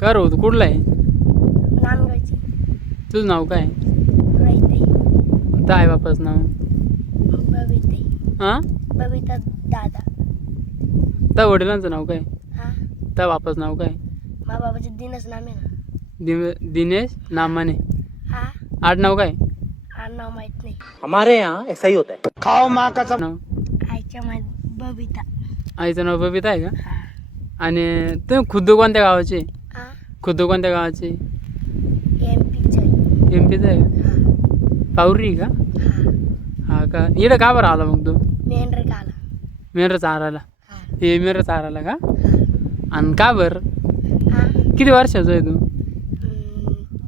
कर हो, तू कुठला आहे? नांदगावची. तुझं नाव काय? राईताई. काय बापाचं नाव? बबिताई. हां, बबिता दादा. त्या वडिलांचं नाव काय? हा त्या बापाचं नाव काय? मा बाबाचं दिनच नाम आहे ना. दिनेश नामाने. हा आडनाव काय? नाव माहित नाही. हमारे यहाँ ऐसा ही होता है. खाओ माँ का नाव? आईच्या माहित बबिता. आईचं नाव बबिता आहे का? हा आणि तुम्ही खुद्द कोणत्या गावाचे? हा खुद्द कोणत्या गावाचे? एमपीचं. एमपीचं आहे का? हा पावरी का? हा हा का? इकडं का बरं आला मग तू? मेंढर काला. मेरं चारायला. हा हे मेरं चारायला का? हा आणि का बरं? हा किती वर्षाचं आहे तू?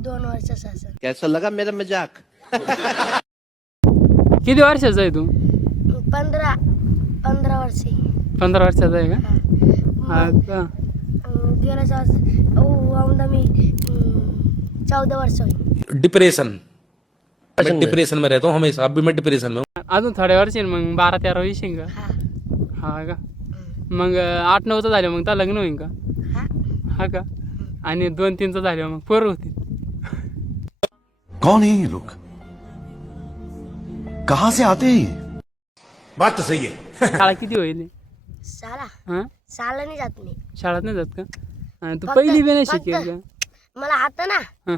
2 वर्षाचा असेल. कैसा लगा मेरा मजाक? किती वर्षाचं आहे तू? 15 वर्षे. 15 वर्षाचा आहे का? हा का? गेल्या सास औंदा मी 14 वर्ष होईल. डिप्रेशन मैं डिप्रेशन में रहता हूँ हमेशा. अभी मैं डिप्रेशन में हूँ. अजून थोड्या वर्षी मग 12-13 होईशील का? हा हा का? मग 8-9चं झालं मग तर लग्न होईन का? हा हा का? आणि 2-3चं झालं मग पोरं होती. कौन है ये लोग? कहां से आते हैं ये? बात तो सही है. शाळा किती होईल? साला हां, साला नाही जात मी. शाळेत नाही जात का? आणि तू फक्त- पहिली बी नाही फक्त शिकेल का? मला आता ना हां,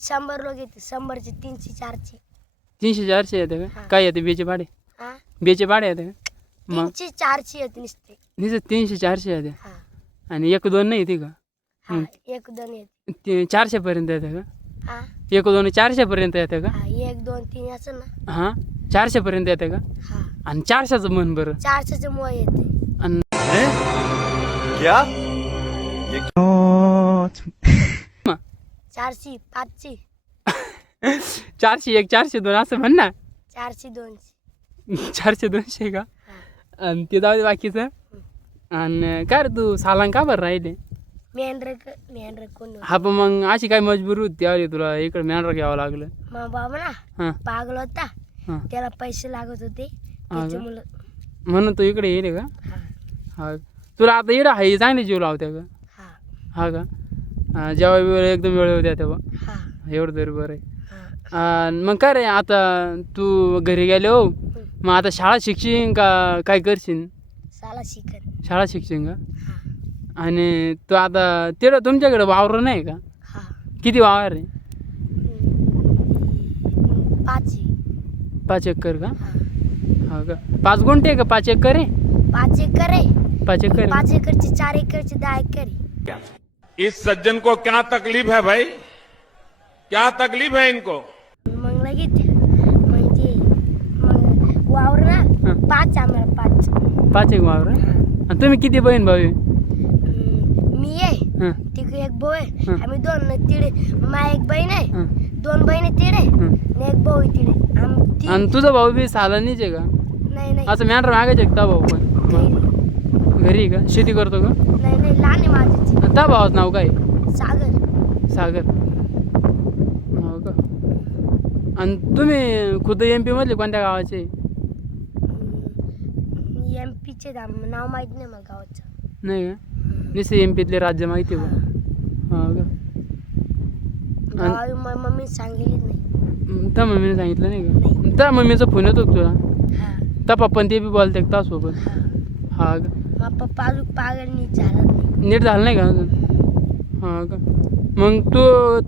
100 लोक येते. 100चे 300 400. 300-400 येते का? हा. काय येते बेचे भाडे? हा बेचे भाडे येते का? मग 300 400 येते नुसते. निचं 300-400 येते हा आणि 1-2 नाही येते का? हा 1-2 येते. ते 400 पर्यंत येते का? हा 1-2 400 पर्यंत येते का? हा 1 2 3 असं ना. हां, 400 पर्यंत येते का? हा आणि 400चं म्हण बरं. 400चे मुळ येते. आणि क्या? 400 500 401 402 असं म्हण ना. 400 200. 400-200 का? हा आणि ते जाऊ दे बाकीचं. आणि काय रे तू सालान का बरं राहिले? मेंढर कोण हा पण मग अशी काय मजबुरी होती त्यावेळी तुला इकडे मॅनर घ्यावं लागलं? मग बाबा ना हां पागल होता. हां, त्याला पैसे लागत होते का? त्याच्यामुळं. म्हणून तू इकडे येईल का? हा हा, तुला आता इकडं हाय चांगले जीव लावत्या का? हा हा का? जेव्हा वेळ एकदम वेळ होत्या तेव्हा हा एवढं तरी बरं आहे. हा मग काय रे आता तू घरी गेले हो, मग आता शाळा शिकशील का काय करशील? साला शिकन. शाळा शिकशील का? हा आणि तू आता तेवढं तुमच्याकडे वावर नाही का? हा किती वावर आहे? 5 5 एकर का? हा हा का? 5 गुंठे आहे का 5 एकर आहे? 5 एकर आहे. 5 एकर आहे? 5 एकरचे 4 एकरचे 10 एकर आहे. इस सज्जन को क्या तकलीफ है भाई? क्या तकलीफ है इनको? मग लगेच म्हणजे मग वावर ना हा. 5 आम्हाला 5. 5 एक वावर आहे? आणि तुम्ही किती बहीण भाऊ आहे? मी आहे हां तिकडे एक भाऊ आहे. हा. आम्ही 2 तिडे. मा एक बहीण आहे. हां 2 बहीण आहे तिडे हां. आणि एक भाऊ आहे तिडे. आम्ही आणि तुझा भाऊ बी सालानीच आहे का? नाही नाही असं मॅनर मागायचे का भाऊ पण? घरी. घरी आहे का? शेती करतो का? नाही नाही लहान आहे माझी. आणि त्या भावाचं नाव काय? सागर. सागर. हो का? आणि तुम्ही खुद्द MP मधले कोणत्या गावाचे? एमपीचे नाव माहित नाही मला गावाचं. नाही का? निश्चित MPतले राज्य माहिती आहे का? हो का? गावावी मम्मी सांगितलीच नाही. त्या मम्मीने सांगितलं नाही का? त्या मम्मीचा फोन येतो का तुला? हा त्या पप्पा ते बी बोलते का त्यासोबत? हा हा का? मग पप्पा अजून पागल नीट झाला नाही. नीट झालं नाही का अजून? हा का? मग तू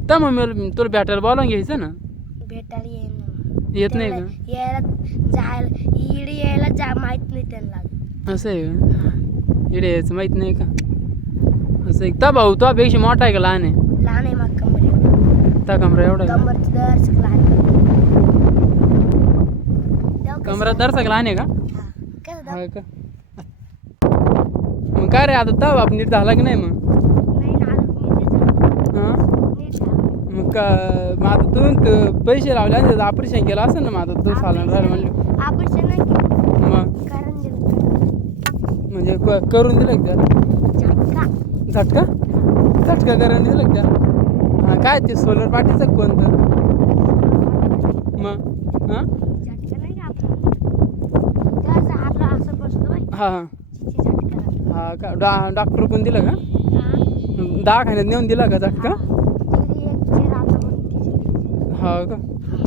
त्या मम्मीला तुला भेटायला बोलावून घ्यायचं ना? भेटायला येईन ना. येत नाही त्यांना का? यायला जायला इकडे यायला माहित नाही त्यांना. असं आहे का? इकडे यायचं माहीत नाही का? असं एक त्या भाऊ तो पेक्षा मोठा आहे का लहान आहे? लहान आहे मग कमरे. त्या कमरा एवढा आहे का? कमरची दर्शक लहान आहे. जाऊ कसं? कमरा दरसक लहान आहे का? हा. कसं जाऊ? हा का? मग काय रे आता त्या बाप नीट झाला की नाही मग? नाही ना अजून हां नीट झालं. मग का मग आता तू पैसे लावले आणि ऑपरेशन केलं असं ना मग आता तू सालान राहिलं म्हणलं ऑपरेशन नाही केलं. मग कारण दिलं. म्हणजे करून दिलं का झटका. त्याला? झटका करून दिलं का त्याला? हां काय ते सोलर पाटीचं कोणतं? मग हां झटका नाही का आपला. त्याचा आपला असं बसतो बाई. हां हां तिची झटका. हां का डॉक्टर कोण दिलं का? हा. दवाखान्यात नेऊन दिला का झटका? तरी एक चेर आता बघ हो का?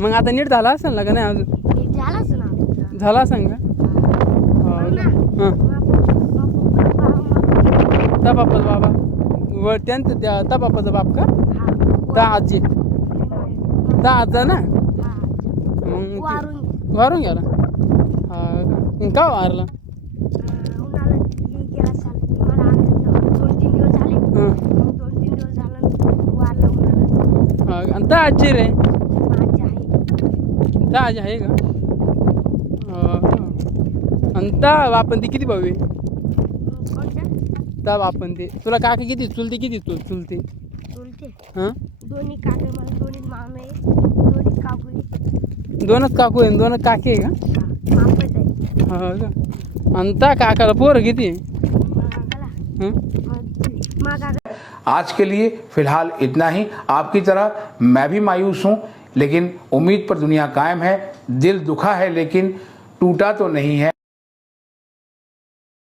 मग आता नीट झाला असेल ना का नाही अजून? नीट झालाच ना. झाला असेल का? हो बघ ना. का? हां त्या बापाचा बाबा व त्यांचं त्या त्या बापाचा बाप का? त्या आजी त्या आजा ना मग वारून गेला. हा का वारला? उन्हाळ्यात गेला साल मला आता 2-3 दिवस झाले. 2-3 दिवस झालं वारला उन्हाळ्यात. हा आणि त्या आजी रे माझी आहे. त्या आजी आहे का? आणि त्या बापन ती किती भाऊ आहे? कोणत्या? त्या बापन ते तुला काका किती चुलते किती चुलते? चुलते हां दोन्ही काके मला दोन्ही मामे दोन्ही काकू आहे. दोनच काकू आहे दोनच काके आहे का? मापच आहे. हो का? आणि त्या काकाला पोरं किती आहे? हं? आज के लिए फिलहाल इतना ही। आपकी तरह मैं भी मायूस हूँ, लेकिन उम्मीद पर दुनिया कायम है। दिल दुखा है लेकिन टूटा तो नहीं है।